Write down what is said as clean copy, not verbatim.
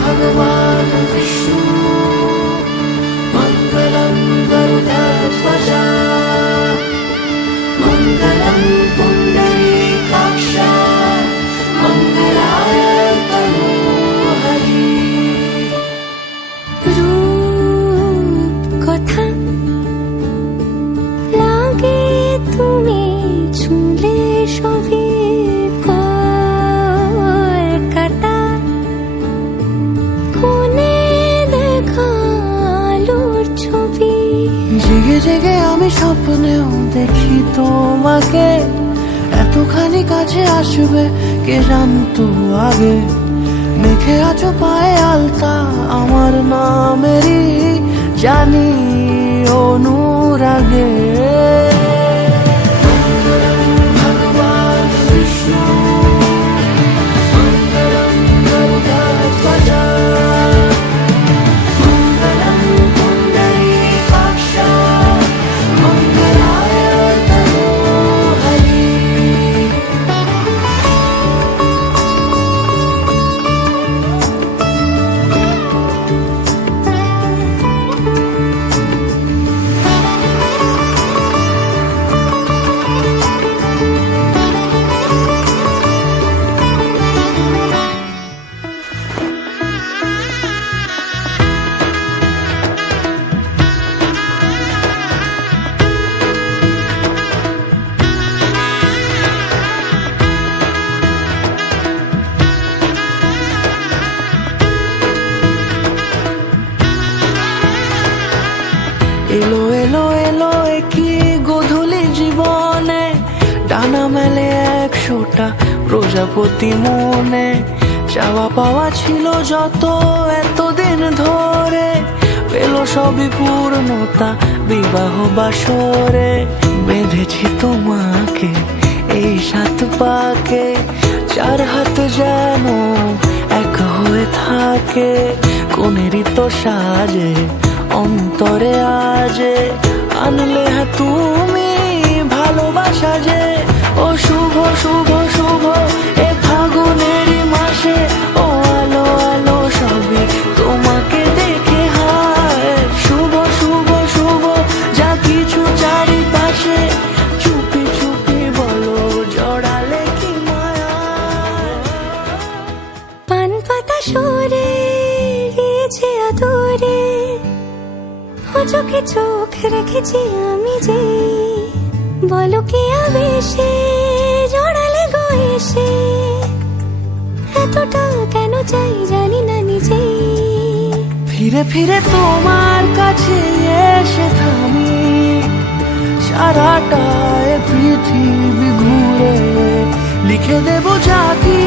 भगवान् विष्णु मङ्गलं गरुडध्वजा मङ्गलं पुण्डरीकाक्ष मङ्गलाय तनोहरि। रूप কথা লাগে তুমি ছুঁলে সবে কলকাতা কোণে দেখা আলোর ছবি। জেগে জেগে আমি স্বপ্নেও দেখি তোমাকে, এতখানি কাছে আসবে কে জানতো আগে। মেখে আছো পায়ে আলতা আমার নামেরই, জানি অনুরাগে। ভগবান বিষ্ণু মঙ্গলম গরুডধ্বজা মঙ্গলম পুণ্ডরীকাক্ষ মঙ্গলায় তনোহরি। এলো এলো এলো কি গোধূলি জীবনে, ডানা মেলে 100টা প্রজাপতি মনে। চাওয়া পাওয়া ছিল যত এতদিন ধরে, পেল সবই পূর্ণতা বিবাহ বাসরে। বেঁধেছি তোমাকে এই 7 পাকে, 4 হাত যেন এক হয়ে থাকে। কোনেরই তো সাজে অন্তরে আজে, আনলে হ্যাঁ তুমি ভালোবাসা যে। ও শুভ শুভ শুভ এ ফাগুনেরই মাসে, ও আলো আলো সবই তোমাকে দেখে হায়। শুভ শুভ শুভ যা কিছু চারিপাশে, চুপি চুপি বলো জড়ালে কি মায়া। পান পাতা সরে গিয়েছে আদরে, ও চোখে চোখ রেখেছি আমি যে। বলো কি আবেশে জড়ালে গো এসে, এতটা কেন চাই জানি না নিজেই। ফিরে ফিরে তোমার কাছে এসে থামি, সারাটা এ পৃথিবী ঘুরে লিখে দেব যা কি